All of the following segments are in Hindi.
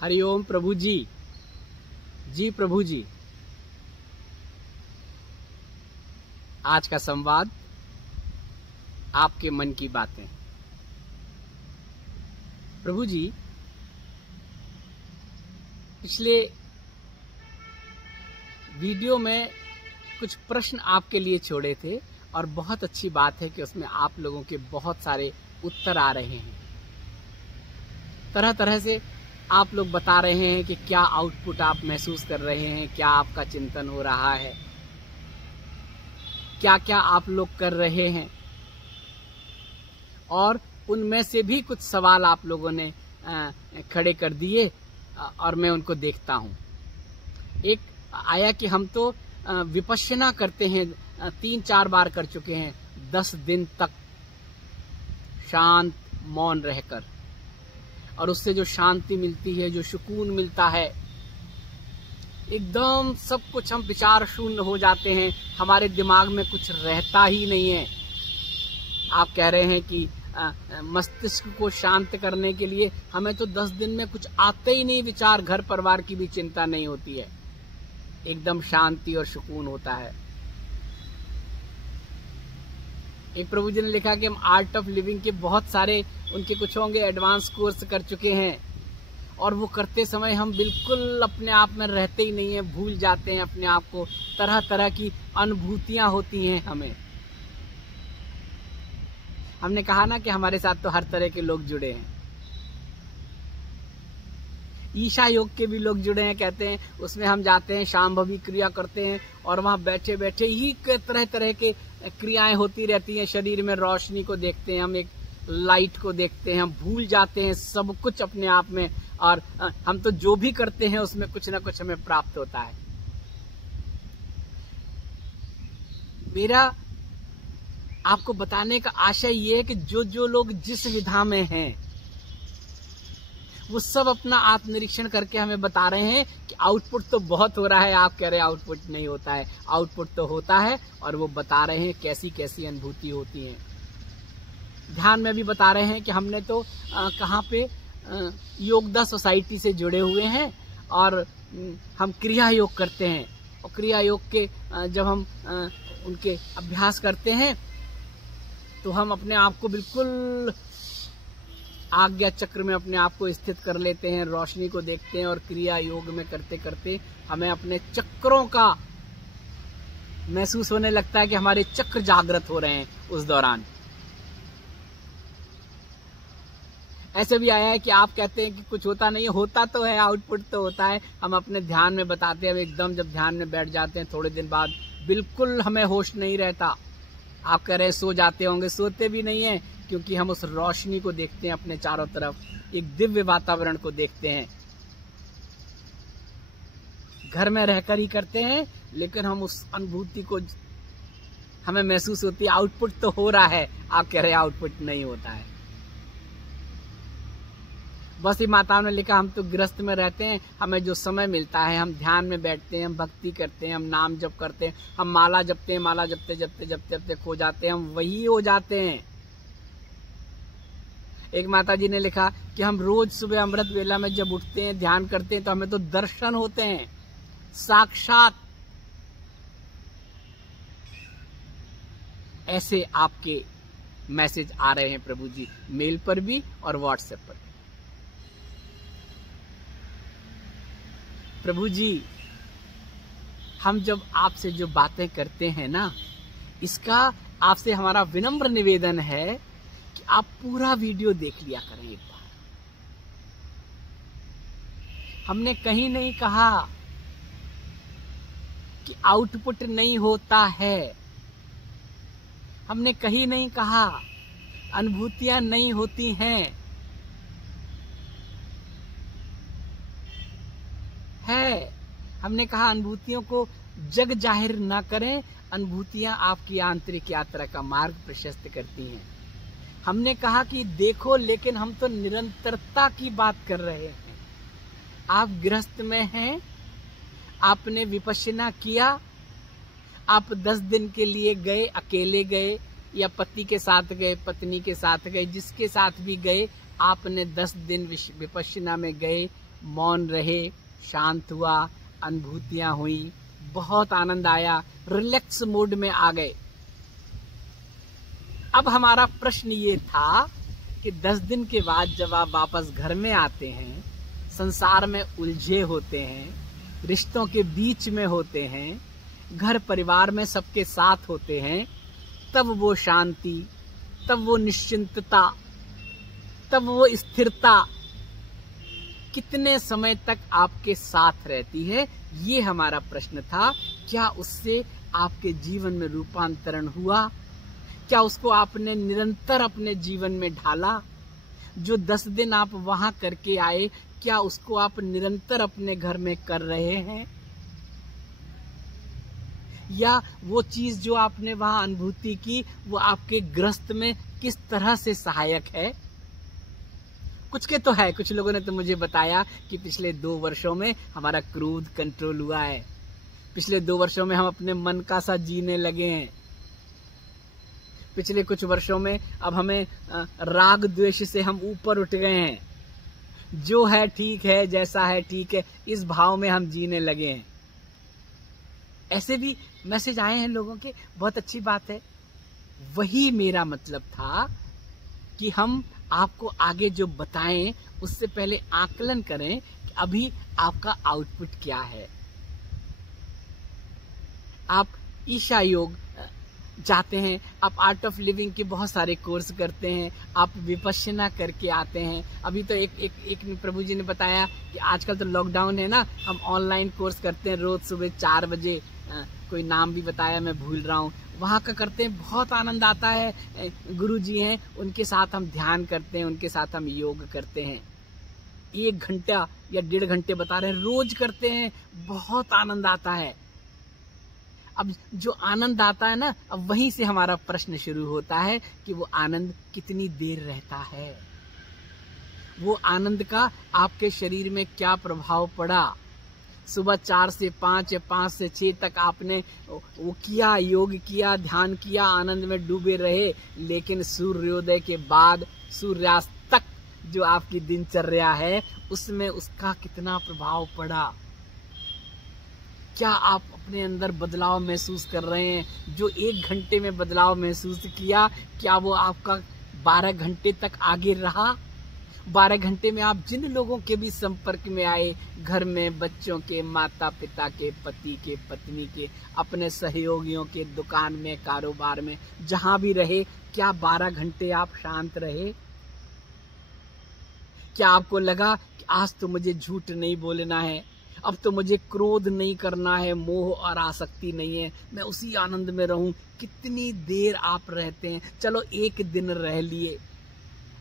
हरिओम प्रभु जी। जी प्रभु जी, आज का संवाद आपके मन की बातें। प्रभु जी, पिछले वीडियो में कुछ प्रश्न आपके लिए छोड़े थे और बहुत अच्छी बात है कि उसमें आप लोगों के बहुत सारे उत्तर आ रहे हैं। तरह तरह से आप लोग बता रहे हैं कि क्या आउटपुट आप महसूस कर रहे हैं, क्या आपका चिंतन हो रहा है, क्या क्या आप लोग कर रहे हैं, और उनमें से भी कुछ सवाल आप लोगों ने खड़े कर दिए और मैं उनको देखता हूं। एक आया कि हम तो विपश्यना करते हैं, 3-4 बार कर चुके हैं, 10 दिन तक शांत मौन रहकर, और उससे जो शांति मिलती है, जो सुकून मिलता है, एकदम सब कुछ हम विचार शून्य हो जाते हैं, हमारे दिमाग में कुछ रहता ही नहीं है। आप कह रहे हैं कि मस्तिष्क को शांत करने के लिए हमें तो 10 दिन में कुछ आते ही नहीं विचार, घर परिवार की भी चिंता नहीं होती है, एकदम शांति और सुकून होता है। एक प्रभु जी ने लिखा कि हम आर्ट ऑफ लिविंग के बहुत सारे उनके कुछ होंगे एडवांस कोर्स कर चुके हैं, और वो करते समय हम बिल्कुल अपने आप में रहते ही नहीं है, भूल जाते हैं अपने आप को, तरह तरह की अनुभूतियां होती हैं हमें। हमने कहा ना कि हमारे साथ तो हर तरह के लोग जुड़े हैं, ईशा योग के भी लोग जुड़े हैं, कहते हैं उसमें हम जाते हैं, शांभवी क्रिया करते हैं और वहां बैठे बैठे ही तरह तरह के क्रियाएं होती रहती हैं, शरीर में रोशनी को देखते हैं, हम एक लाइट को देखते हैं, हम भूल जाते हैं सब कुछ अपने आप में, और हम तो जो भी करते हैं उसमें कुछ ना कुछ हमें प्राप्त होता है। मेरा आपको बताने का आशय ये है कि जो लोग जिस विधा में हैं वो सब अपना आत्मनिरीक्षण करके हमें बता रहे हैं कि आउटपुट तो बहुत हो रहा है। आप कह रहे हैं आउटपुट नहीं होता है, आउटपुट तो होता है, और वो बता रहे हैं कैसी कैसी अनुभूति होती है। ध्यान में भी बता रहे हैं कि हमने तो कहाँ पे योगदा सोसाइटी से जुड़े हुए हैं और हम क्रिया योग करते हैं, और क्रिया योग के जब हम उनके अभ्यास करते हैं तो हम अपने आप को बिल्कुल आज्ञा चक्र में अपने आप को स्थित कर लेते हैं, रोशनी को देखते हैं, और क्रिया योग में करते करते हमें अपने चक्रों का महसूस होने लगता है कि हमारे चक्र जागृत हो रहे हैं उस दौरान। ऐसे भी आया है कि आप कहते हैं कि कुछ होता नहीं है, होता तो है, आउटपुट तो होता है, हम अपने ध्यान में बताते हैं, एकदम जब ध्यान में बैठ जाते हैं थोड़े दिन बाद बिल्कुल हमें होश नहीं रहता। आप कह रहे हैं सो जाते होंगे, सोते भी नहीं है, क्योंकि हम उस रोशनी को देखते हैं अपने चारों तरफ, एक दिव्य वातावरण को देखते हैं। घर में रहकर ही करते हैं, लेकिन हम उस अनुभूति को हमें महसूस होती है, आउटपुट तो हो रहा है। आप कह रहे हैं आउटपुट नहीं होता है। बस ही माताओं ने लिखा हम तो गृहस्थ में रहते हैं, हमें जो समय मिलता है हम ध्यान में बैठते हैं, हम भक्ति करते हैं, हम नाम जप करते हैं, हम माला जपते हैं, माला जपते जपते जपते जपते खो जाते हैं, हम वही हो जाते हैं। एक माता जी ने लिखा कि हम रोज सुबह अमृत वेला में जब उठते हैं, ध्यान करते हैं, तो हमें तो दर्शन होते हैं साक्षात। ऐसे आपके मैसेज आ रहे हैं प्रभु जी, मेल पर भी और व्हाट्सएप पर भी। प्रभु जी, हम जब आपसे जो बातें करते हैं ना, इसका आपसे हमारा विनम्र निवेदन है कि आप पूरा वीडियो देख लिया करें एक बार। हमने कहीं नहीं कहा कि आउटपुट नहीं होता है, हमने कहीं नहीं कहा अनुभूतियां नहीं होती हैं, हमने कहा अनुभूतियों को जग जाहिर ना करें, अनुभूतियां आपकी आंतरिक यात्रा का मार्ग प्रशस्त करती हैं। हमने कहा कि देखो, लेकिन हम तो निरंतरता की बात कर रहे हैं। आप गृहस्थ में हैं, आपने विपश्यना किया, आप 10 दिन के लिए गए, अकेले गए या पति के साथ गए, पत्नी के साथ गए, जिसके साथ भी गए, आपने 10 दिन विपश्यना में गए मौन रहे, शांत हुआ, अनुभूतियां हुई, बहुत आनंद आया, रिलैक्स मोड में आ गए। अब हमारा प्रश्न ये था कि 10 दिन के बाद जब आप वापस घर में आते हैं, संसार में उलझे होते हैं, रिश्तों के बीच में होते हैं, घर परिवार में सबके साथ होते हैं, तब वो शांति, तब वो निश्चिंतता, तब वो स्थिरता कितने समय तक आपके साथ रहती है, ये हमारा प्रश्न था। क्या उससे आपके जीवन में रूपांतरण हुआ? क्या उसको आपने निरंतर अपने जीवन में ढाला? जो 10 दिन आप वहां करके आए, क्या उसको आप निरंतर अपने घर में कर रहे हैं? या वो चीज जो आपने वहां अनुभूति की, वो आपके गृहस्थ में किस तरह से सहायक है? कुछ के तो है, कुछ लोगों ने तो मुझे बताया कि पिछले 2 वर्षों में हमारा क्रोध कंट्रोल हुआ है, पिछले 2 वर्षों में हम अपने मन का सा जीने लगे हैं, पिछले कुछ वर्षों में अब हमें राग द्वेष से हम ऊपर उठ गए हैं, जो है ठीक है, जैसा है ठीक है, इस भाव में हम जीने लगे हैं। ऐसे भी मैसेज आए हैं लोगों के, बहुत अच्छी बात है। वही मेरा मतलब था कि हम आपको आगे जो बताएं उससे पहले आकलन करें कि अभी आपका आउटपुट क्या है। आप ईशा योग जाते हैं, आप आर्ट ऑफ लिविंग के बहुत सारे कोर्स करते हैं, आप विपश्यना करके आते हैं। अभी तो एक प्रभु जी ने बताया कि आजकल तो लॉकडाउन है ना, हम ऑनलाइन कोर्स करते हैं रोज सुबह 4 बजे, कोई नाम भी बताया मैं भूल रहा हूँ, वहाँ का करते हैं, बहुत आनंद आता है। गुरु जी हैं, उनके साथ हम ध्यान करते हैं, उनके साथ हम योग करते हैं, 1 घंटा या 1.5 घंटे बता रहे हैं, रोज करते हैं, बहुत आनंद आता है। अब जो आनंद आता है ना, अब वहीं से हमारा प्रश्न शुरू होता है कि वो आनंद कितनी देर रहता है, वो आनंद का आपके शरीर में क्या प्रभाव पड़ा। सुबह 4 से 5 या 5 से 6 तक आपने वो किया, योग किया, ध्यान किया, आनंद में डूबे रहे, लेकिन सूर्योदय के बाद सूर्यास्त तक जो आपकी दिनचर्या है उसमें उसका कितना प्रभाव पड़ा। क्या आप अपने अंदर बदलाव महसूस कर रहे हैं? जो 1 घंटे में बदलाव महसूस किया, क्या वो आपका 12 घंटे तक आगे रहा? 12 घंटे में आप जिन लोगों के भी संपर्क में आए, घर में बच्चों के, माता पिता के, पति के, पत्नी के, अपने सहयोगियों के, दुकान में, कारोबार में, जहां भी रहे, क्या 12 घंटे आप शांत रहे? क्या आपको लगा कि आज तो मुझे झूठ नहीं बोलना है, अब तो मुझे क्रोध नहीं करना है, मोह और आसक्ति नहीं है, मैं उसी आनंद में रहूं? कितनी देर आप रहते हैं? चलो 1 दिन रह लिए,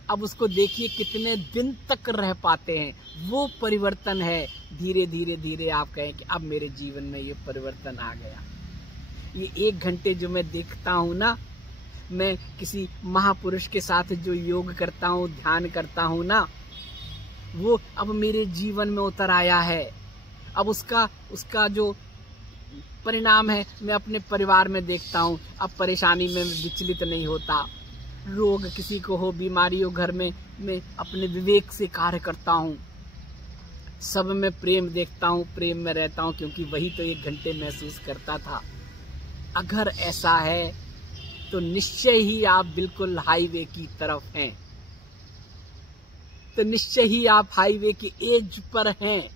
अब उसको देखिए कितने दिन तक रह पाते हैं। वो परिवर्तन है। धीरे धीरे धीरे आप कहें कि अब मेरे जीवन में ये परिवर्तन आ गया। ये 1 घंटे जो मैं देखता हूँ ना, मैं किसी महापुरुष के साथ जो योग करता हूँ, ध्यान करता हूँ ना, वो अब मेरे जीवन में उतर आया है। अब उसका जो परिणाम है मैं अपने परिवार में देखता हूँ। अब परेशानी में विचलित नहीं होता, रोग किसी को हो, बीमारी हो घर में, मैं अपने विवेक से कार्य करता हूँ। सब में प्रेम देखता हूँ, प्रेम में रहता हूँ, क्योंकि वही तो 1 घंटे महसूस करता था। अगर ऐसा है तो निश्चय ही आप बिल्कुल हाईवे की तरफ हैं, तो निश्चय ही आप हाईवे की एज पर हैं।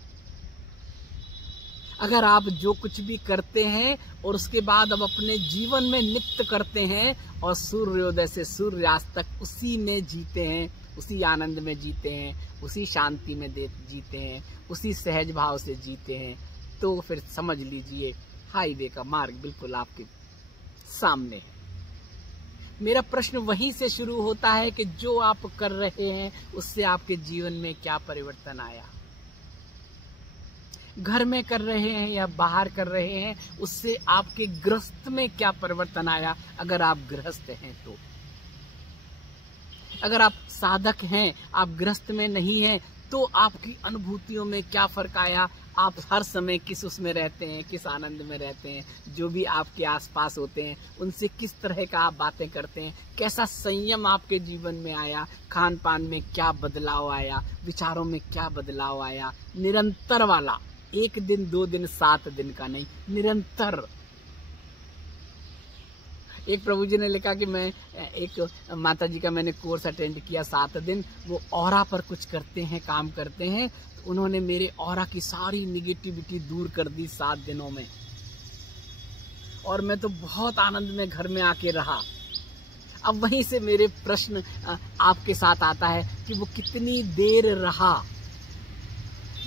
अगर आप जो कुछ भी करते हैं और उसके बाद अब अपने जीवन में नित्य करते हैं और सूर्योदय से सूर्यास्त तक उसी में जीते हैं, उसी आनंद में जीते हैं, उसी शांति में जीते हैं, उसी सहज भाव से जीते हैं, तो फिर समझ लीजिए हाईवे का मार्ग बिल्कुल आपके सामने है। मेरा प्रश्न वहीं से शुरू होता है कि जो आप कर रहे हैं उससे आपके जीवन में क्या परिवर्तन आया। घर में कर रहे हैं या बाहर कर रहे हैं, उससे आपके गृहस्थ में क्या परिवर्तन आया, अगर आप गृहस्थ हैं तो। अगर आप साधक हैं, आप गृहस्थ में नहीं हैं, तो आपकी अनुभूतियों में क्या फर्क आया? आप हर समय किस उसमें रहते हैं, किस आनंद में रहते हैं, जो भी आपके आसपास होते हैं उनसे किस तरह का आप बातें करते हैं, कैसा संयम आपके जीवन में आया, खान पान में क्या बदलाव आया, विचारों में क्या बदलाव आया, निरंतर वाला, 1 दिन 2 दिन 7 दिन का नहीं, निरंतर। एक प्रभु जी ने लिखा कि मैं एक माता जी का मैंने कोर्स अटेंड किया 7 दिन, वो ऑरा पर कुछ करते हैं, काम करते हैं, तो उन्होंने मेरे ऑरा की सारी निगेटिविटी दूर कर दी 7 दिनों में, और मैं तो बहुत आनंद में घर में आके रहा। अब वहीं से मेरे प्रश्न आपके साथ आता है कि वो कितनी देर रहा,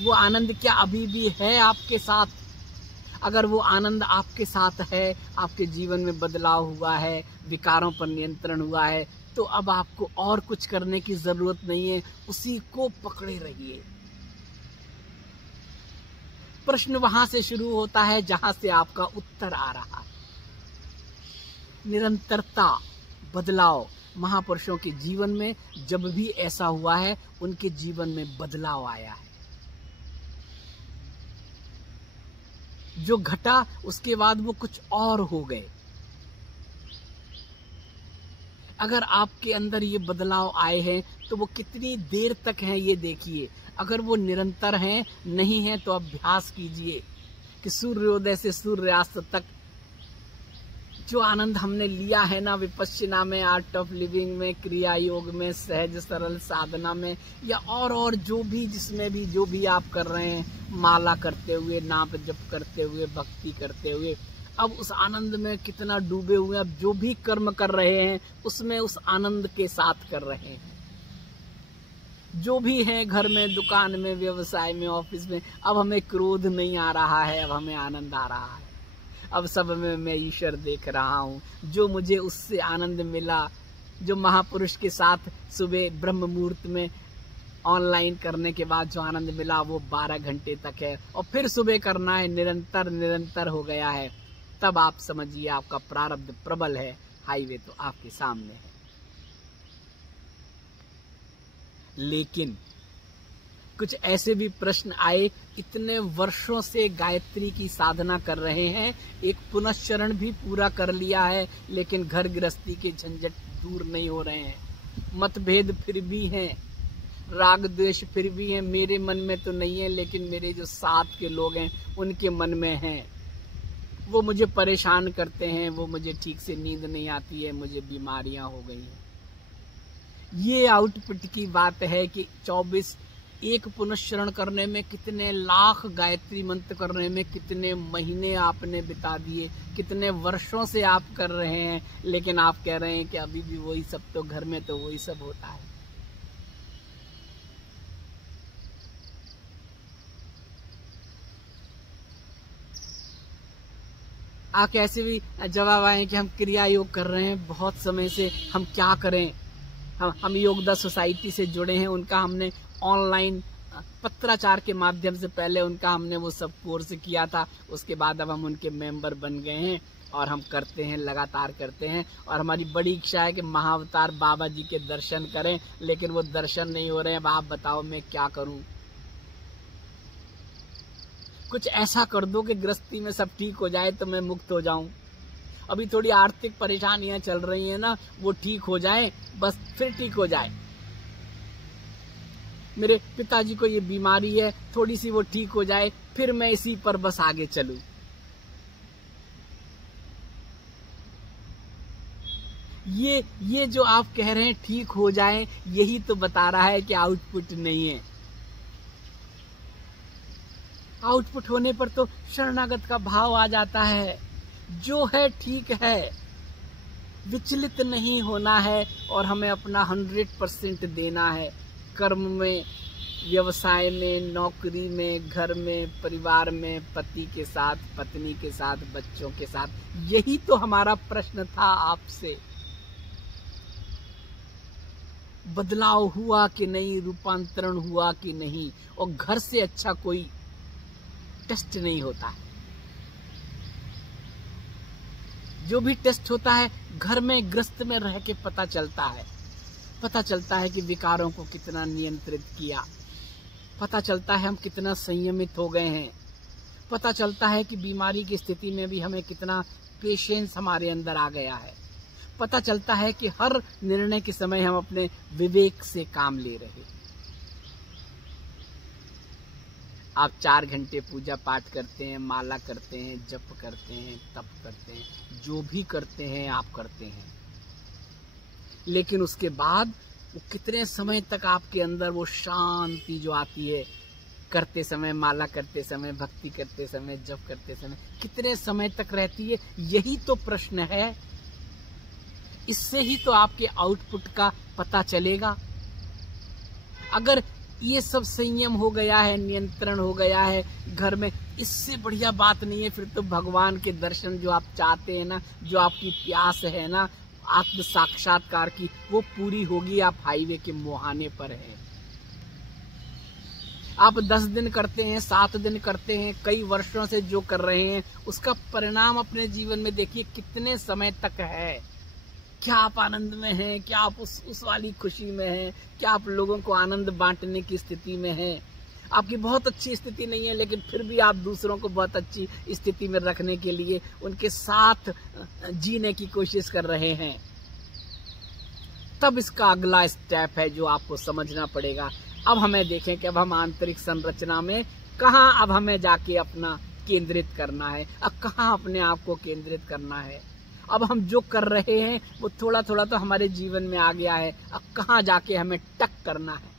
वो आनंद क्या अभी भी है आपके साथ? अगर वो आनंद आपके साथ है, आपके जीवन में बदलाव हुआ है, विकारों पर नियंत्रण हुआ है, तो अब आपको और कुछ करने की जरूरत नहीं है, उसी को पकड़े रहिए। प्रश्न वहां से शुरू होता है जहां से आपका उत्तर आ रहा है। निरंतरता, बदलाव। महापुरुषों के जीवन में जब भी ऐसा हुआ है, उनके जीवन में बदलाव आया है। जो घटा उसके बाद वो कुछ और हो गए। अगर आपके अंदर ये बदलाव आए हैं तो वो कितनी देर तक हैं ये देखिए। अगर वो निरंतर हैं, नहीं हैं, तो अभ्यास कीजिए कि सूर्योदय से सूर्यास्त तक जो आनंद हमने लिया है ना, विपश्यना में, आर्ट ऑफ लिविंग में, क्रिया योग में, सहज सरल साधना में, या और जो भी, जिसमें भी जो भी आप कर रहे हैं, माला करते हुए, नाम जप करते हुए, भक्ति करते हुए, अब उस आनंद में कितना डूबे हुए, अब जो भी कर्म कर रहे हैं उसमें उस आनंद के साथ कर रहे हैं। जो भी है, घर में, दुकान में, व्यवसाय में, ऑफिस में, अब हमें क्रोध नहीं आ रहा है, अब हमें आनंद आ रहा है। अब सब में मैं ईश्वर देख रहा हूँ। जो मुझे उससे आनंद मिला, जो महापुरुष के साथ सुबह ब्रह्म मुहूर्त में ऑनलाइन करने के बाद जो आनंद मिला, वो 12 घंटे तक है, और फिर सुबह करना है, निरंतर निरंतर हो गया है। तब आप समझिए आपका प्रारब्ध प्रबल है, हाईवे तो आपके सामने है। लेकिन कुछ ऐसे भी प्रश्न आए, इतने वर्षों से गायत्री की साधना कर रहे हैं, एक पुनश्चरण भी पूरा कर लिया है, लेकिन घर गृहस्थी के झंझट दूर नहीं हो रहे हैं, मतभेद फिर भी हैं, राग द्वेष फिर भी हैं। मेरे मन में तो नहीं है, लेकिन मेरे जो साथ के लोग हैं उनके मन में हैं। वो मुझे परेशान करते हैं, वो मुझे ठीक से नींद नहीं आती है, मुझे बीमारियां हो गई हैं। ये आउटपुट की बात है कि 24 एक पुनश्चरण करने में कितने लाख, गायत्री मंत्र करने में कितने महीने आपने बिता दिए, कितने वर्षों से आप कर रहे हैं, लेकिन आप कह रहे हैं कि अभी भी वही सब, तो घर में तो वही सब होता है। आप ऐसे भी जवाब आए कि हम क्रिया योग कर रहे हैं बहुत समय से, हम क्या करें। हम योगदा सोसाइटी से जुड़े हैं, उनका हमने ऑनलाइन पत्राचार के माध्यम से पहले उनका हमने वो सब कोर्स किया था, उसके बाद अब हम उनके मेंबर बन गए हैं और हम करते हैं, लगातार करते हैं। और हमारी बड़ी इच्छा है कि महाअवतार बाबा जी के दर्शन करें, लेकिन वो दर्शन नहीं हो रहे हैं। अब आप बताओ मैं क्या करूं? कुछ ऐसा कर दो कि गृहस्थी में सब ठीक हो जाए तो मैं मुक्त हो जाऊं। अभी थोड़ी आर्थिक परेशानियां चल रही हैं ना, वो ठीक हो जाए, बस फिर ठीक हो जाए। मेरे पिताजी को ये बीमारी है, थोड़ी सी वो ठीक हो जाए, फिर मैं इसी पर बस आगे चलूं। ये जो आप कह रहे हैं ठीक हो जाए, यही तो बता रहा है कि आउटपुट नहीं है। आउटपुट होने पर तो शरणागत का भाव आ जाता है। जो है ठीक है, विचलित नहीं होना है, और हमें अपना 100% देना है। कर्म में, व्यवसाय में, नौकरी में, घर में, परिवार में, पति के साथ, पत्नी के साथ, बच्चों के साथ। यही तो हमारा प्रश्न था आपसे। बदलाव हुआ कि नहीं, रूपांतरण हुआ कि नहीं। और घर से अच्छा कोई टेस्ट नहीं होता है। जो भी टेस्ट होता है घर में, गृहस्थ में रह के पता चलता है। पता चलता है कि विकारों को कितना नियंत्रित किया, पता चलता है हम कितना संयमित हो गए हैं, पता चलता है कि बीमारी की स्थिति में भी हमें कितना पेशेंस हमारे अंदर आ गया है, पता चलता है कि हर निर्णय के समय हम अपने विवेक से काम ले रहे हैं। आप 4 घंटे पूजा पाठ करते हैं, माला करते हैं, जप करते हैं, तप करते हैं, जो भी करते हैं आप करते हैं, लेकिन उसके बाद वो कितने समय तक आपके अंदर वो शांति जो आती है, करते समय, माला करते समय, भक्ति करते समय, जप करते समय, कितने समय तक रहती है? यही तो प्रश्न है। इससे ही तो आपके आउटपुट का पता चलेगा। अगर ये सब संयम हो गया है, नियंत्रण हो गया है घर में, इससे बढ़िया बात नहीं है। फिर तो भगवान के दर्शन जो आप चाहते हैं ना, जो आपकी प्यास है ना आत्म साक्षात्कार की, वो पूरी होगी। आप हाईवे के मुहाने पर हैं। आप 10 दिन करते हैं, 7 दिन करते हैं, कई वर्षों से जो कर रहे हैं उसका परिणाम अपने जीवन में देखिए कितने समय तक है। क्या आप आनंद में हैं? क्या आप उस वाली खुशी में हैं? क्या आप लोगों को आनंद बांटने की स्थिति में हैं? आपकी बहुत अच्छी स्थिति नहीं है, लेकिन फिर भी आप दूसरों को बहुत अच्छी स्थिति में रखने के लिए उनके साथ जीने की कोशिश कर रहे हैं। तब इसका अगला स्टेप है जो आपको समझना पड़ेगा। अब हमें देखें कि अब हम आंतरिक संरचना में कहाँ अब हमें जाके अपना केंद्रित करना है, अब कहाँ अपने आप को केंद्रित करना है। अब हम जो कर रहे हैं वो थोड़ा थोड़ा तो हमारे जीवन में आ गया है, अब कहाँ जाके हमें टक करना है।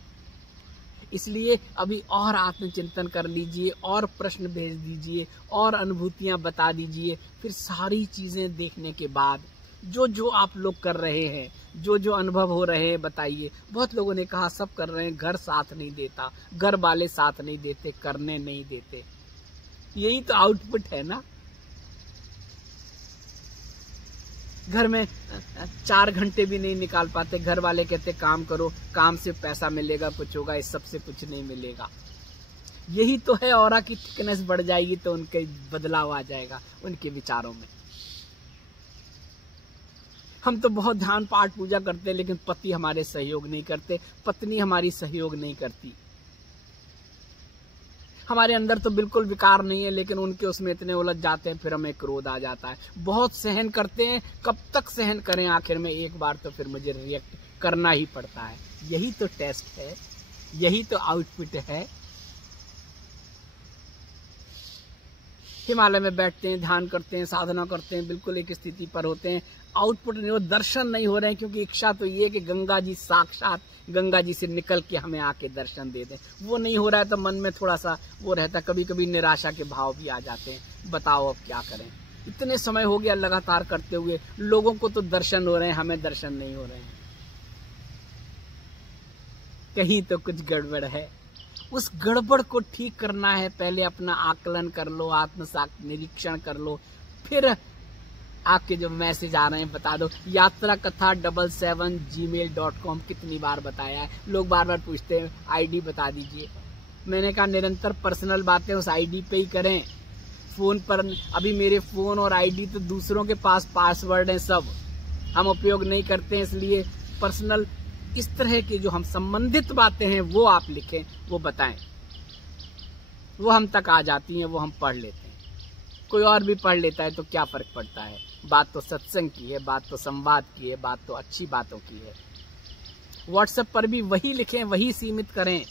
इसलिए अभी और आत्मचिंतन कर लीजिए, और प्रश्न भेज दीजिए, और अनुभूतियां बता दीजिए। फिर सारी चीजें देखने के बाद जो जो आप लोग कर रहे हैं, जो जो अनुभव हो रहे हैं, बताइए। बहुत लोगों ने कहा सब कर रहे हैं, घर साथ नहीं देता, घर वाले साथ नहीं देते, करने नहीं देते। यही तो आउटपुट है ना। घर में 4 घंटे भी नहीं निकाल पाते, घर वाले कहते काम करो, काम से पैसा मिलेगा, कुछ होगा, इस सब से कुछ नहीं मिलेगा। यही तो है। ऑरा की थिकनेस बढ़ जाएगी तो उनके बदलाव आ जाएगा उनके विचारों में। हम तो बहुत ध्यान पाठ पूजा करते हैं, लेकिन पति हमारे सहयोग नहीं करते, पत्नी हमारी सहयोग नहीं करती। हमारे अंदर तो बिल्कुल विकार नहीं है, लेकिन उनके उसमें इतने उलझ जाते हैं, फिर हमें क्रोध आ जाता है। बहुत सहन करते हैं, कब तक सहन करें? आखिर में एक बार तो फिर मुझे रिएक्ट करना ही पड़ता है। यही तो टेस्ट है, यही तो आउटपुट है। हिमालय में बैठते हैं, ध्यान करते हैं, साधना करते हैं, बिल्कुल एक स्थिति पर होते हैं, आउटपुट नहीं हो, दर्शन नहीं हो रहे हैं, क्योंकि इच्छा तो ये है कि गंगा जी साक्षात गंगा जी से निकल के हमें आके दर्शन दे दें। वो नहीं हो रहा है तो मन में थोड़ा सा वो रहता, कभी कभी निराशा के भाव भी आ जाते हैं। बताओ अब क्या करें? इतने समय हो गया लगातार करते हुए, लोगों को तो दर्शन हो रहे हैं, हमें दर्शन नहीं हो रहे हैं। कहीं तो कुछ गड़बड़ है। उस गड़बड़ को ठीक करना है। पहले अपना आकलन कर लो, आत्मसात निरीक्षण कर लो, फिर आपके जो मैसेज आ रहे हैं बता दो। यात्रा कथा 77gmail.com कितनी बार बताया है? लोग बार बार पूछते हैं आईडी बता दीजिए। मैंने कहा निरंतर पर्सनल बातें उस आईडी पे ही करें। फोन पर अभी मेरे फोन और आईडी तो दूसरों के पास पासवर्ड है, सब हम उपयोग नहीं करते हैं, इसलिए पर्सनल इस तरह की जो हम संबंधित बातें हैं वो आप लिखें, वो बताएं, वो हम तक आ जाती हैं, वो हम पढ़ लेते हैं। कोई और भी पढ़ लेता है तो क्या फर्क पड़ता है? बात तो सत्संग की है, बात तो संवाद की है, बात तो अच्छी बातों की है। व्हाट्सएप पर भी वही लिखें, वही सीमित करें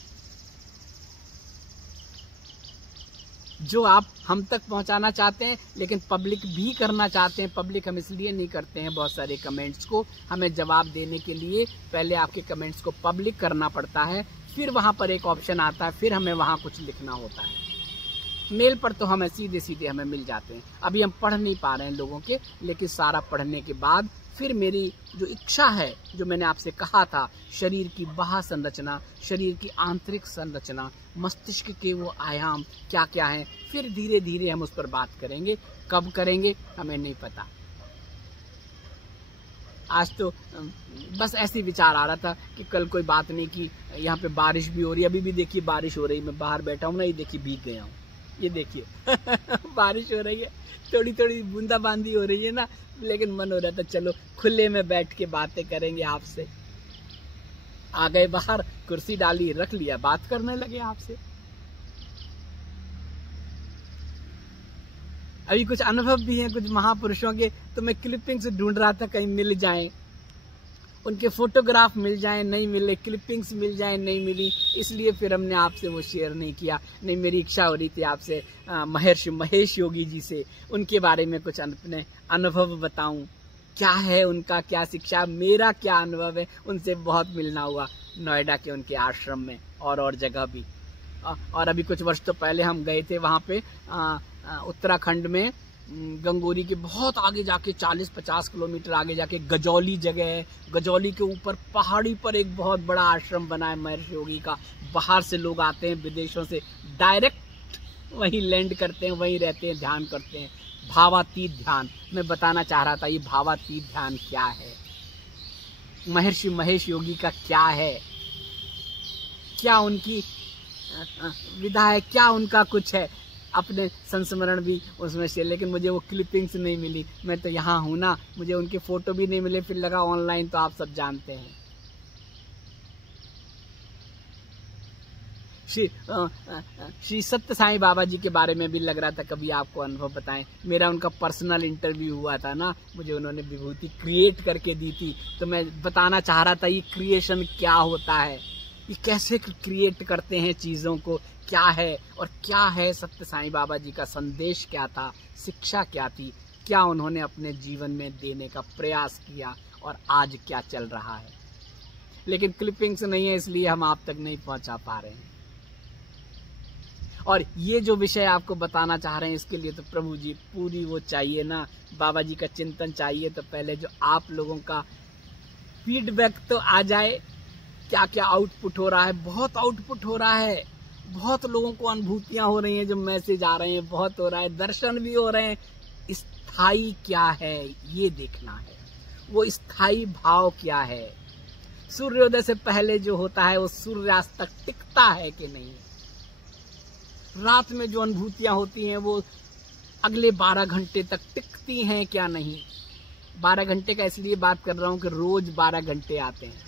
जो आप हम तक पहुंचाना चाहते हैं, लेकिन पब्लिक भी करना चाहते हैं। पब्लिक हम इसलिए नहीं करते हैं, बहुत सारे कमेंट्स को हमें जवाब देने के लिए पहले आपके कमेंट्स को पब्लिक करना पड़ता है, फिर वहां पर एक ऑप्शन आता है, फिर हमें वहां कुछ लिखना होता है। मेल पर तो हमें सीधे सीधे हमें मिल जाते हैं। अभी हम पढ़ नहीं पा रहे हैं लोगों के, लेकिन सारा पढ़ने के बाद फिर मेरी जो इच्छा है, जो मैंने आपसे कहा था, शरीर की बाह्य संरचना, शरीर की आंतरिक संरचना, मस्तिष्क के वो आयाम क्या क्या हैं, फिर धीरे धीरे हम उस पर बात करेंगे। कब करेंगे हमें नहीं पता। आज तो बस ऐसे विचार आ रहा था कि कल कोई बात नहीं की, यहाँ पे बारिश भी हो रही है, अभी भी देखिए बारिश हो रही है, मैं बाहर बैठा हूँ ना, ये देखिए भीग गया हूँ, ये देखिए बारिश हो रही है, थोड़ी थोड़ी बूंदाबांदी हो रही है ना, लेकिन मन हो रहा था चलो खुले में बैठ के बातें करेंगे आपसे। आ गए बाहर, कुर्सी डाली, रख लिया, बात करने लगे आपसे। अभी कुछ अनुभव भी हैं कुछ महापुरुषों के, तो मैं क्लिपिंग्स ढूंढ रहा था कहीं मिल जाएं, उनके फोटोग्राफ मिल जाएं, नहीं मिले, क्लिपिंग्स मिल जाएं, नहीं मिली, इसलिए फिर हमने आपसे वो शेयर नहीं किया। नहीं, मेरी इच्छा हो रही थी आपसे महर्षि महेश योगी जी से उनके बारे में कुछ अपने अनुभव बताऊं, क्या है उनका, क्या शिक्षा, मेरा क्या अनुभव है, उनसे बहुत मिलना हुआ नोएडा के उनके आश्रम में और जगह भी। और अभी कुछ वर्ष तो पहले हम गए थे वहाँ पे उत्तराखंड में गंगोरी के बहुत आगे जाके 40-50 किलोमीटर आगे जाके गजौली जगह है। गजौली के ऊपर पहाड़ी पर एक बहुत बड़ा आश्रम बना है महर्षि योगी का। बाहर से लोग आते हैं, विदेशों से, डायरेक्ट वहीं लैंड करते हैं, वहीं रहते हैं, ध्यान करते हैं, भावातीत ध्यान। मैं बताना चाह रहा था ये भावातीत ध्यान क्या है, महर्षि महेश योगी का क्या है, क्या उनकी विधा है, क्या उनका कुछ है, अपने संस्मरण भी उसमें से। लेकिन मुझे वो क्लिपिंग्स नहीं मिली, मैं तो यहाँ हूँ ना, मुझे उनके फोटो भी नहीं मिले, फिर लगा ऑनलाइन तो आप सब जानते हैं। श्री सत्य साईं बाबा जी के बारे में भी लग रहा था कभी आपको अनुभव बताएं। मेरा उनका पर्सनल इंटरव्यू हुआ था ना, मुझे उन्होंने विभूति क्रिएट करके दी थी, तो मैं बताना चाह रहा था ये क्रिएशन क्या होता है, ये कैसे क्रिएट करते हैं चीजों को, क्या है और क्या है सत्य साईं बाबा जी का संदेश, क्या था, शिक्षा क्या थी, क्या उन्होंने अपने जीवन में देने का प्रयास किया और आज क्या चल रहा है। लेकिन क्लिपिंग्स नहीं है, इसलिए हम आप तक नहीं पहुंचा पा रहे हैं। और ये जो विषय आपको बताना चाह रहे हैं, इसके लिए तो प्रभु जी पूरी वो चाहिए ना, बाबा जी का चिंतन चाहिए। तो पहले जो आप लोगों का फीडबैक तो आ जाए, क्या क्या आउटपुट हो रहा है। बहुत आउटपुट हो रहा है, बहुत लोगों को अनुभूतियां हो रही हैं, जो मैसेज आ रहे हैं, बहुत हो रहा है, दर्शन भी हो रहे हैं। स्थायी क्या है ये देखना है, वो स्थायी भाव क्या है, सूर्योदय से पहले जो होता है वो सूर्यास्त तक टिकता है कि नहीं, रात में जो अनुभूतियां होती हैं वो अगले 12 घंटे तक टिकती हैं क्या नहीं। 12 घंटे का इसलिए बात कर रहा हूं कि रोज 12 घंटे आते हैं,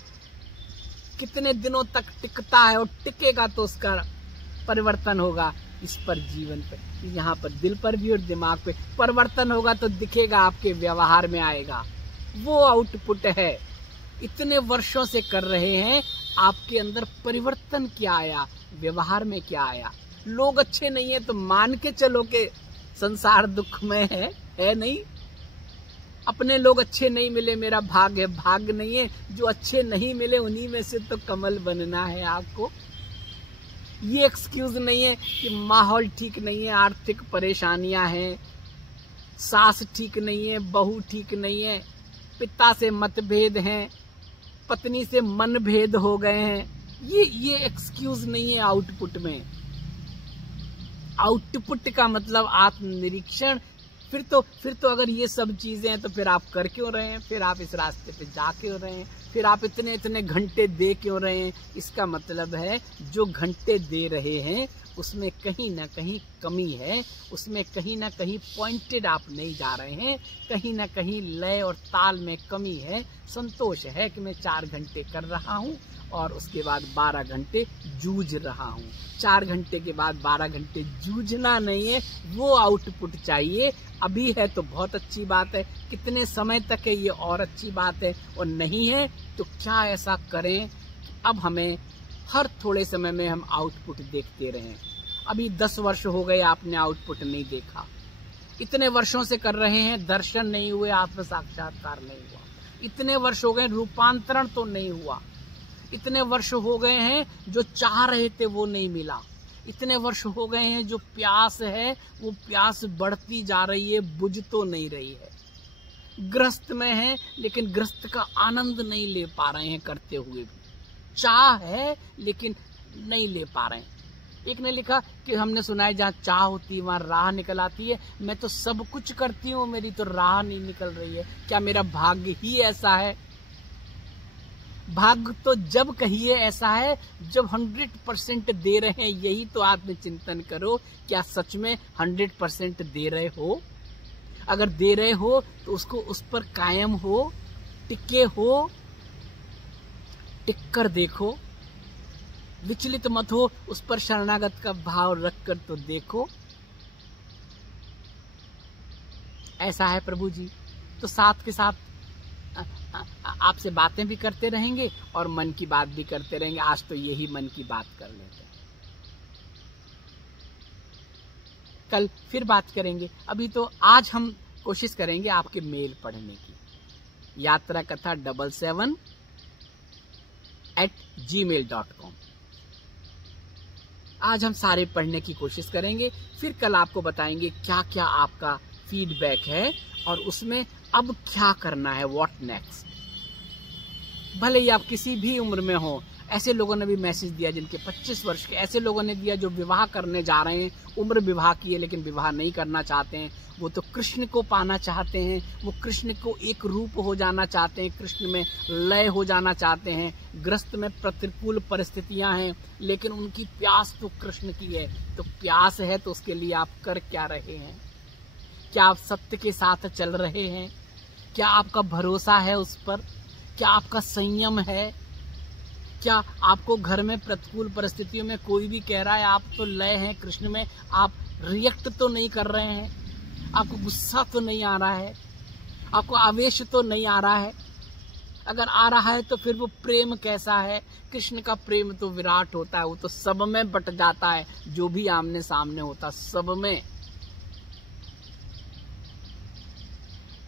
कितने दिनों तक टिकता है, और टिकेगा तो उसका परिवर्तन होगा इस पर, जीवन पर, यहाँ पर दिल पर भी और दिमाग पे परिवर्तन होगा, तो दिखेगा, आपके व्यवहार में आएगा। वो आउटपुट है। इतने वर्षों से कर रहे हैं, आपके अंदर परिवर्तन क्या आया, व्यवहार में क्या आया। लोग अच्छे नहीं है तो मान के चलो कि संसार दुखमय है नहीं। अपने लोग अच्छे नहीं मिले, मेरा भाग्य है, भाग्य नहीं है, जो अच्छे नहीं मिले उन्हीं में से तो कमल बनना है आपको। ये एक्सक्यूज नहीं है कि माहौल ठीक नहीं है, आर्थिक परेशानियां हैं, सास ठीक नहीं है, बहू ठीक नहीं है, पिता से मतभेद हैं, पत्नी से मनभेद हो गए हैं। ये एक्सक्यूज नहीं है आउटपुट में। आउटपुट का मतलब आत्मनिरीक्षण। फिर तो अगर ये सब चीजें हैं तो फिर आप कर क्यों रहे हैं, फिर आप इस रास्ते पे जा क्यों रहे हैं, फिर आप इतने घंटे दे क्यों रहे हैं। इसका मतलब है जो घंटे दे रहे हैं उसमें कहीं ना कहीं कमी है, उसमें कहीं ना कहीं पॉइंटेड आप नहीं जा रहे हैं, कहीं ना कहीं लय और ताल में कमी है। संतोष है कि मैं 4 घंटे कर रहा हूँ और उसके बाद 12 घंटे जूझ रहा हूँ। 4 घंटे के बाद 12 घंटे जूझना नहीं है, वो आउटपुट चाहिए। अभी है तो बहुत अच्छी बात है, कितने समय तक है ये और अच्छी बात है, और नहीं है तो क्या ऐसा करें कि अब हमें हर थोड़े समय में हम आउटपुट देखते रहें। अभी 10 वर्ष हो गए आपने आउटपुट नहीं देखा, इतने वर्षों से कर रहे हैं, दर्शन नहीं हुए, आत्म साक्षात्कार नहीं हुआ, इतने वर्ष हो गए रूपांतरण तो नहीं हुआ, इतने वर्ष हो गए हैं जो चाह रहे थे वो नहीं मिला, इतने वर्ष हो गए हैं जो प्यास है वो प्यास बढ़ती जा रही है, बुझ तो नहीं रही है। ग्रस्त में है लेकिन ग्रस्त का आनंद नहीं ले पा रहे हैं, करते हुए भी चाह है लेकिन नहीं ले पा रहे हैं। एक ने लिखा कि हमने सुना है जहाँ चाह होती है वहां राह निकल आती है। मैं तो सब कुछ करती हूँ, मेरी तो राह नहीं निकल रही है। क्या मेरा भाग्य ही ऐसा है? भाग्य तो जब कहिए ऐसा है जब 100% दे रहे हैं। यही तो आत्मचिंतन करो, क्या सच में 100% दे रहे हो? अगर दे रहे हो तो उसको उस पर कायम हो, टिके हो। टिक कर देखो, विचलित मत हो, उस पर शरणागत का भाव रखकर तो देखो। ऐसा है प्रभु जी। तो साथ के साथ आपसे बातें भी करते रहेंगे और मन की बात भी करते रहेंगे। आज तो यही मन की बात कर लेते हैं, कल फिर बात करेंगे। अभी तो आज हम कोशिश करेंगे आपके मेल पढ़ने की। यात्रा कथा 77@gmail.com। आज हम सारे पढ़ने की कोशिश करेंगे, फिर कल आपको बताएंगे क्या क्या आपका फीडबैक है और उसमें अब क्या करना है, व्हाट नेक्स्ट। भले ही आप किसी भी उम्र में हो, ऐसे लोगों ने भी मैसेज दिया जिनके 25 वर्ष के, ऐसे लोगों ने दिया जो विवाह करने जा रहे हैं, उम्र विवाह की है लेकिन विवाह नहीं करना चाहते हैं। वो तो कृष्ण को पाना चाहते हैं, वो कृष्ण को एक रूप हो जाना चाहते हैं, कृष्ण में लय हो जाना चाहते हैं। ग्रस्त में प्रतिकूल परिस्थितियां हैं लेकिन उनकी प्यास तो कृष्ण की है। तो प्यास है तो उसके लिए आप कर क्या रहे हैं? क्या आप सत्य के साथ चल रहे हैं? क्या आपका भरोसा है उस पर? क्या आपका संयम है? क्या आपको घर में प्रतिकूल परिस्थितियों में कोई भी कह रहा है आप तो लय हैं कृष्ण में, आप रिएक्ट तो नहीं कर रहे हैं? आपको गुस्सा तो नहीं आ रहा है? आपको आवेश तो नहीं आ रहा है? अगर आ रहा है तो फिर वो प्रेम कैसा है? कृष्ण का प्रेम तो विराट होता है, वो तो सब में बट जाता है। जो भी आमने सामने होता सब में।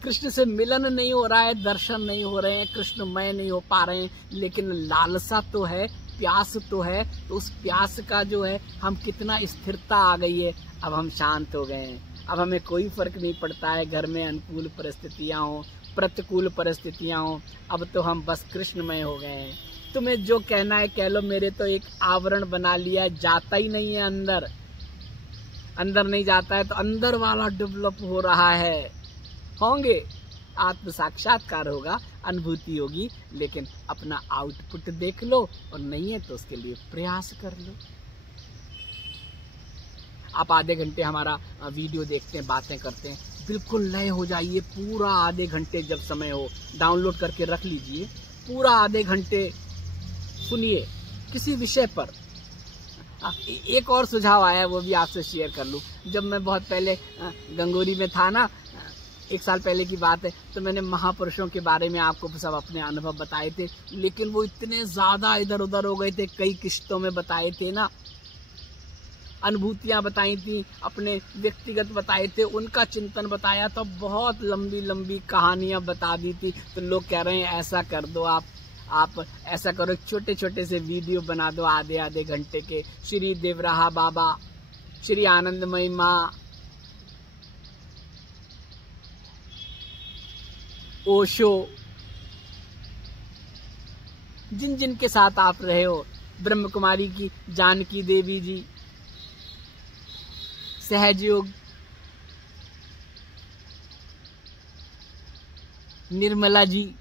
कृष्ण से मिलन नहीं हो रहा है, दर्शन नहीं हो रहे हैं, कृष्णमय नहीं हो पा रहे हैं, लेकिन लालसा तो है, प्यास तो है। तो उस प्यास का जो है हम कितना स्थिरता आ गई है, अब हम शांत हो गए हैं। अब हमें कोई फर्क नहीं पड़ता है घर में अनुकूल परिस्थितियां हो, प्रतिकूल परिस्थितियां हो, अब तो हम बस कृष्णमय हो गए हैं। तुम्हें जो कहना है कह लो, मेरे तो एक आवरण बना लिया है, जाता ही नहीं है अंदर। अंदर नहीं जाता है तो अंदर वाला डेवलप हो रहा है। होंगे, आत्म साक्षात्कार होगा, अनुभूति होगी, लेकिन अपना आउटपुट देख लो और नहीं है तो उसके लिए प्रयास कर लो। आप आधे घंटे हमारा वीडियो देखते हैं, बातें करते हैं, बिल्कुल लय हो जाइए। पूरा आधे घंटे जब समय हो डाउनलोड करके रख लीजिए, पूरा आधे घंटे सुनिए किसी विषय पर। एक और सुझाव आया, वो भी आपसे शेयर कर लूं। जब मैं बहुत पहले गंगोरी में था ना, 1 साल पहले की बात है, तो मैंने महापुरुषों के बारे में आपको सब अपने अनुभव बताए थे, लेकिन वो इतने ज्यादा इधर उधर हो गए थे, कई किश्तों में बताए थे ना, अनुभूतियां बताई थी, अपने व्यक्तिगत बताए थे, उनका चिंतन बताया, तो बहुत लंबी लंबी कहानियां बता दी थी। तो लोग कह रहे हैं ऐसा कर दो, आप ऐसा करो, छोटे छोटे से वीडियो बना दो आधे आधे घंटे के। श्री देवराहा बाबा, श्री आनंदमयी माँ, ओशो, जिन जिन के साथ आप रहे हो, ब्रह्म कुमारी की जानकी देवी जी, सहजयोग, निर्मला जी,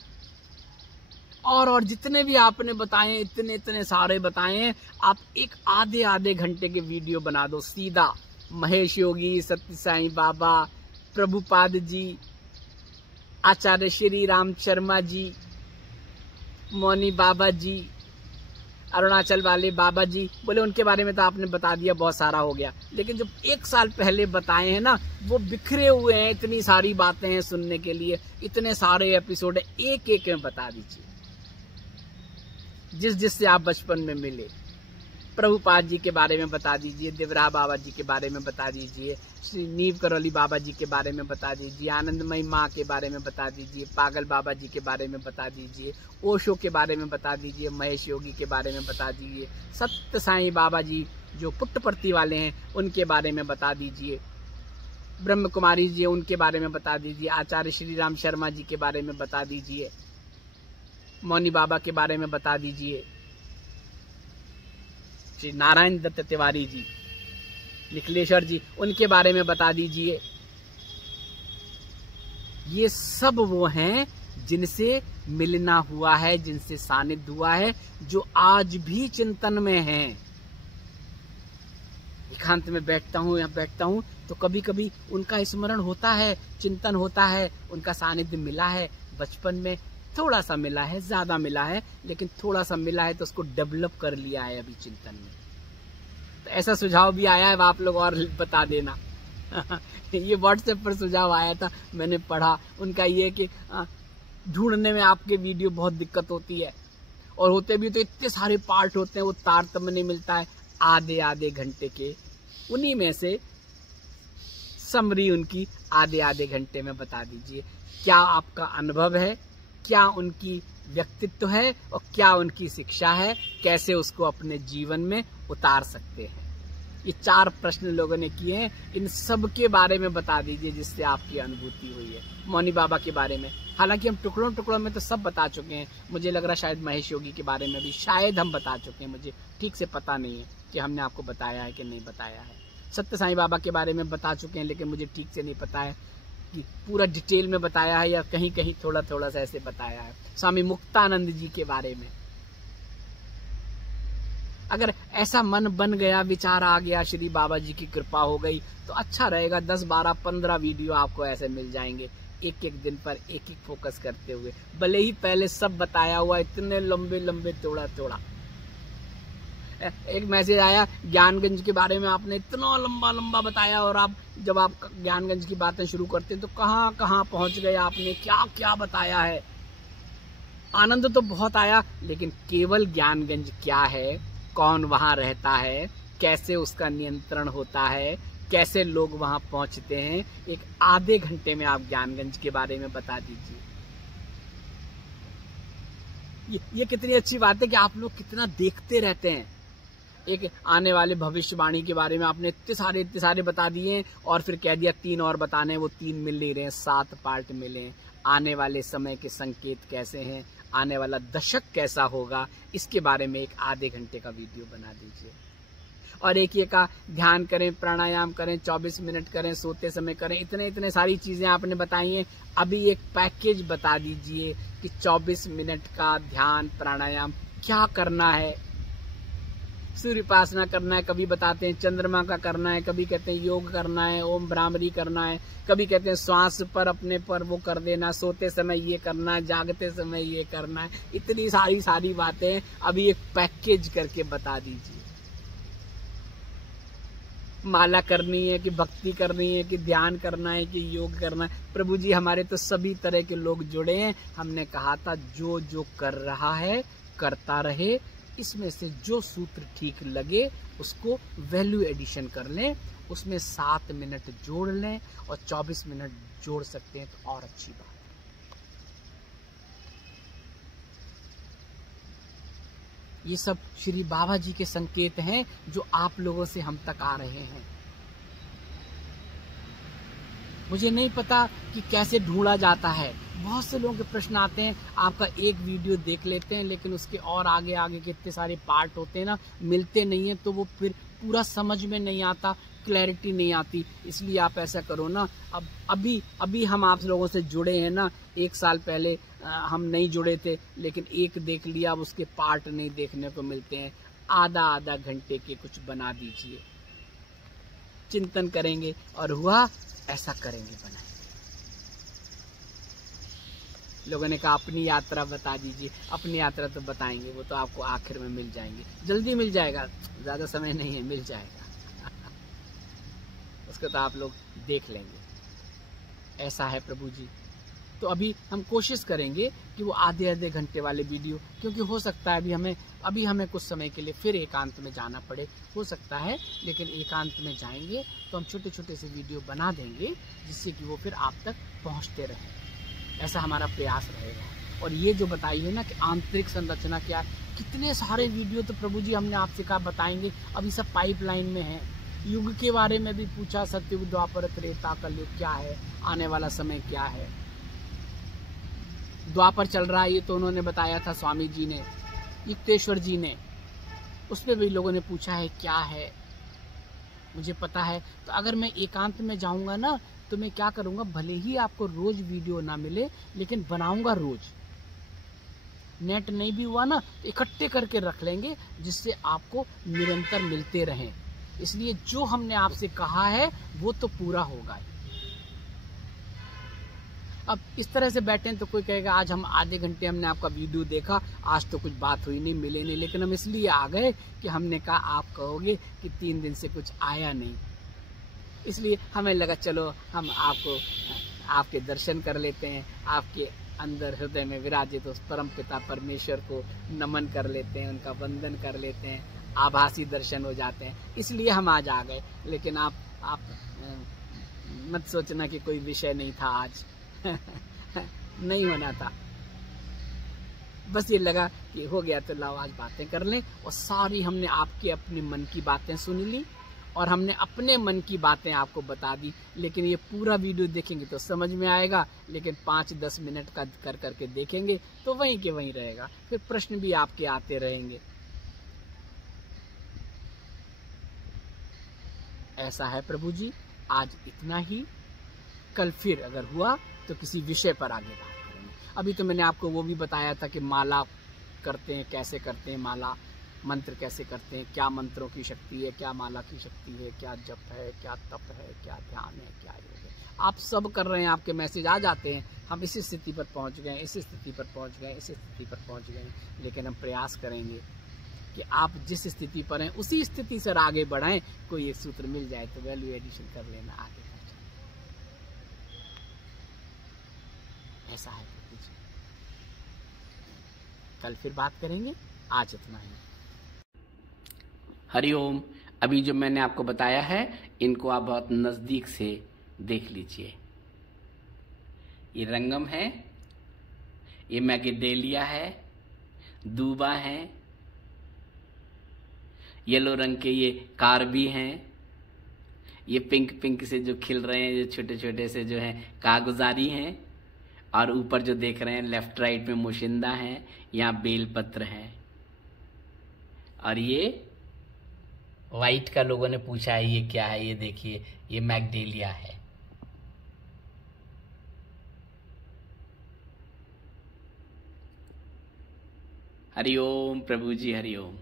और जितने भी आपने बताए, इतने इतने सारे बताए हैं, आप एक आधे आधे घंटे के वीडियो बना दो सीधा। महेश योगी, सत्य साईं बाबा, प्रभुपाद जी, आचार्य श्री राम शर्मा जी, मौनी बाबा जी, अरुणाचल वाले बाबा जी, बोले उनके बारे में तो आपने बता दिया, बहुत सारा हो गया। लेकिन जो 1 साल पहले बताए हैं ना, वो बिखरे हुए हैं, इतनी सारी बातें हैं सुनने के लिए, इतने सारे एपिसोड है, एक एक में बता दीजिए जिस जिससे आप बचपन में मिले। प्रभुपाद जी के बारे में बता दीजिए, देवराहा बाबा जी के बारे में बता दीजिए, श्री नीव करौली बाबा जी के बारे में बता दीजिए, आनंदमयी माँ के बारे में बता दीजिए, पागल बाबा जी के बारे में बता दीजिए, ओशो के बारे में बता दीजिए, महेश योगी के बारे में बता दीजिए, सत्य साईं बाबा जी जो पुट्टपर्ती वाले हैं उनके बारे में बता दीजिए, ब्रह्म कुमारी जी उनके बारे में बता दीजिए, आचार्य श्री राम शर्मा जी के बारे में बता दीजिए, मौनी बाबा के बारे में बता दीजिए, श्री नारायण दत्त तिवारी जी, निखिलेश्वर जी, उनके बारे में बता दीजिए। ये सब वो हैं जिनसे मिलना हुआ है, जिनसे सानिध्य हुआ है, जो आज भी चिंतन में हैं। एकांत में बैठता हूँ तो कभी कभी उनका स्मरण होता है, चिंतन होता है, उनका सानिध्य मिला है। बचपन में थोड़ा सा मिला है, ज्यादा मिला है, लेकिन थोड़ा सा मिला है तो उसको डेवलप कर लिया है अभी चिंतन में। तो ऐसा सुझाव भी आया है, आप लोग और बता देना। ये व्हाट्सएप पर सुझाव आया था, मैंने पढ़ा। उनका ये कि ढूंढने में आपके वीडियो बहुत दिक्कत होती है, और होते भी तो इतने सारे पार्ट होते हैं, वो तारतम्य नहीं मिलता है आधे आधे घंटे के। उन्हीं में से समरी उनकी आधे आधे घंटे में बता दीजिए। क्या आपका अनुभव है, क्या उनकी व्यक्तित्व है, और क्या उनकी शिक्षा है, कैसे उसको अपने जीवन में उतार सकते हैं। ये 4 प्रश्न लोगों ने किए हैं, इन सब के बारे में बता दीजिए जिससे आपकी अनुभूति हुई है। मौनी बाबा के बारे में हालांकि हम टुकड़ों टुकड़ों में तो सब बता चुके हैं, मुझे लग रहा शायद महेश योगी के बारे में भी शायद हम बता चुके हैं, मुझे ठीक से पता नहीं है कि हमने आपको बताया है कि नहीं बताया है। सत्य साईं बाबा के बारे में बता चुके हैं, लेकिन मुझे ठीक से नहीं पता है कि पूरा डिटेल में बताया है या कहीं कहीं थोड़ा थोड़ा सा ऐसे बताया है। स्वामी मुक्तानंद जी के बारे में अगर ऐसा मन बन गया, विचार आ गया, श्री बाबा जी की कृपा हो गई तो अच्छा रहेगा। 10, 12, 15 वीडियो आपको ऐसे मिल जाएंगे, एक एक दिन पर एक एक फोकस करते हुए। भले ही पहले सब बताया हुआ, इतने लंबे लंबे थोड़ा थोड़ा। एक मैसेज आया ज्ञानगंज के बारे में, आपने इतना लंबा लंबा बताया, और आप जब आप ज्ञानगंज की बातें शुरू करते हैं तो कहाँ कहाँ पहुंच गए, आपने क्या क्या बताया है। आनंद तो बहुत आया, लेकिन केवल ज्ञानगंज क्या है, कौन वहां रहता है, कैसे उसका नियंत्रण होता है, कैसे लोग वहां पहुंचते हैं, एक आधे घंटे में आप ज्ञानगंज के बारे में बता दीजिए। ये कितनी अच्छी बात है कि आप लोग कितना देखते रहते हैं। एक आने वाले भविष्यवाणी के बारे में आपने इतने सारे बता दिए, और फिर कह दिया 3 और बताने, वो 3 मिल नहीं रहे हैं, 7 पार्ट मिले। आने वाले समय के संकेत कैसे हैं, आने वाला दशक कैसा होगा, इसके बारे में एक आधे घंटे का वीडियो बना दीजिए। और एक ये का ध्यान करें, प्राणायाम करें, 24 मिनट करें, सोते समय करें, इतने सारी चीजें आपने बताई हैं। अभी एक पैकेज बता दीजिए कि 24 मिनट का ध्यान प्राणायाम क्या करना है। सूर्योपासना करना है, कभी बताते हैं चंद्रमा का करना है, कभी कहते हैं योग करना है, ओम भ्रामरी करना है, कभी कहते हैं श्वास पर अपने पर वो कर देना, सोते समय ये करना है, जागते समय ये करना है। इतनी सारी बातें अभी एक पैकेज करके बता दीजिए। माला करनी है कि भक्ति करनी है कि ध्यान करना है कि योग करना है। प्रभु जी हमारे तो सभी तरह के लोग जुड़े हैं। हमने कहा था जो जो कर रहा है करता रहे, इसमें से जो सूत्र ठीक लगे उसको वैल्यू एडिशन कर लें, उसमें 7 मिनट जोड़ लें, और 24 मिनट जोड़ सकते हैं तो और अच्छी बात। ये सब श्री बाबा जी के संकेत हैं जो आप लोगों से हम तक आ रहे हैं। मुझे नहीं पता कि कैसे ढूंढा जाता है। बहुत से लोगों के प्रश्न आते हैं, आपका एक वीडियो देख लेते हैं, लेकिन उसके और आगे आगे के इतने सारे पार्ट होते हैं ना, मिलते नहीं है, तो वो फिर पूरा समझ में नहीं आता, क्लैरिटी नहीं आती। इसलिए आप ऐसा करो ना, अब अभी हम आप लोगों से जुड़े हैं ना, 1 साल पहले हम नहीं जुड़े थे, लेकिन एक देख लिया, अब उसके पार्ट नहीं देखने को मिलते हैं। आधा घंटे के कुछ बना दीजिए, चिंतन करेंगे और हुआ ऐसा करेंगे, बनाए। लोगों ने कहा अपनी यात्रा बता दीजिए। अपनी यात्रा तो बताएंगे, वो तो आपको आखिर में मिल जाएंगे, जल्दी मिल जाएगा, ज्यादा समय नहीं है, मिल जाएगा। उसको तो आप लोग देख लेंगे। ऐसा है प्रभु जी। तो अभी हम कोशिश करेंगे कि वो आधे घंटे वाले वीडियो, क्योंकि हो सकता है अभी हमें कुछ समय के लिए फिर एकांत में जाना पड़े, हो सकता है, लेकिन एकांत में जाएंगे तो हम छोटे छोटे से वीडियो बना देंगे जिससे कि वो फिर आप तक पहुंचते रहें। ऐसा हमारा प्रयास रहेगा। और ये जो बताई है ना कि आंतरिक संरचना क्या है, कितने सारे वीडियो तो प्रभु जी हमने आपसे कहा बताएंगे, अभी सब पाइपलाइन में है। युग के बारे में भी पूछा, सतयुग, द्वापर, त्रेता, कलयुग क्या है, आने वाला समय क्या है। द्वापर चल रहा है, ये तो उन्होंने बताया था स्वामी जी ने, युक्तेश्वर जी ने, उस पर भी लोगों ने पूछा है क्या है, मुझे पता है। तो अगर मैं एकांत में जाऊंगा ना, तो मैं क्या करूंगा, भले ही आपको रोज वीडियो ना मिले, लेकिन बनाऊंगा रोज। नेट नहीं भी हुआ ना, इकट्ठे करके रख लेंगे जिससे आपको निरंतर मिलते रहें। इसलिए जो हमने आपसे कहा है वो तो पूरा होगा। अब इस तरह से बैठे हैं तो कोई कहेगा आज हम आधे घंटे हमने आपका वीडियो देखा, आज तो कुछ बात हुई नहीं, मिले नहीं, लेकिन हम इसलिए आ गए कि हमने कहा आप कहोगे कि 3 दिन से कुछ आया नहीं, इसलिए हमें लगा चलो हम आपको आपके दर्शन कर लेते हैं, आपके अंदर हृदय में विराजित उस परम पिता परमेश्वर को नमन कर लेते हैं, उनका वंदन कर लेते हैं, आभासी दर्शन हो जाते हैं, इसलिए हम आज आ गए। लेकिन आप मत सोचना कि कोई विषय नहीं था आज नहीं होना था, बस ये लगा कि हो गया तो लाओ आज बातें कर लें। और सारी हमने आपके अपने मन की बातें सुन ली और हमने अपने मन की बातें आपको बता दी, लेकिन ये पूरा वीडियो देखेंगे तो समझ में आएगा, लेकिन 5-10 मिनट का कर करके देखेंगे तो वहीं के वहीं रहेगा, फिर प्रश्न भी आपके आते रहेंगे। ऐसा है प्रभु जी, आज इतना ही, कल फिर अगर हुआ तो किसी विषय पर आगे बात करेंगे। अभी तो मैंने आपको वो भी बताया था कि माला करते हैं, कैसे करते हैं माला, मंत्र कैसे करते हैं, क्या मंत्रों की शक्ति है, क्या माला की शक्ति है, क्या जप है, क्या तप है, क्या ध्यान है, क्या योग है, आप सब कर रहे हैं, आपके मैसेज आ जाते हैं, हम इस स्थिति पर पहुंच गए, इस स्थिति पर पहुंच गए, इस स्थिति पर पहुंच गए, लेकिन हम प्रयास करेंगे कि आप जिस स्थिति पर हैं उसी स्थिति से आगे बढ़ाएं। कोई एक सूत्र मिल जाए तो वैल्यू एडिशन कर लेना, आगे बढ़ जाए। ऐसा है कुछ, कल फिर बात करेंगे, आज इतना ही। हरिओम। अभी जो मैंने आपको बताया है इनको आप बहुत नजदीक से देख लीजिए। ये रंगम है, ये मैगेडेलिया है, दूबा है, येलो रंग के ये कारबी हैं, ये पिंक पिंक से जो खिल रहे हैं, जो छोटे छोटे से जो हैं कागुजारी हैं, और ऊपर जो देख रहे हैं लेफ्ट राइट में मुशिंदा हैं, यहाँ बेलपत्र हैं, और ये वाइट का लोगों ने पूछा है ये क्या है, ये देखिए ये मैगडेलिया है। हरिओम प्रभु जी, हरिओम।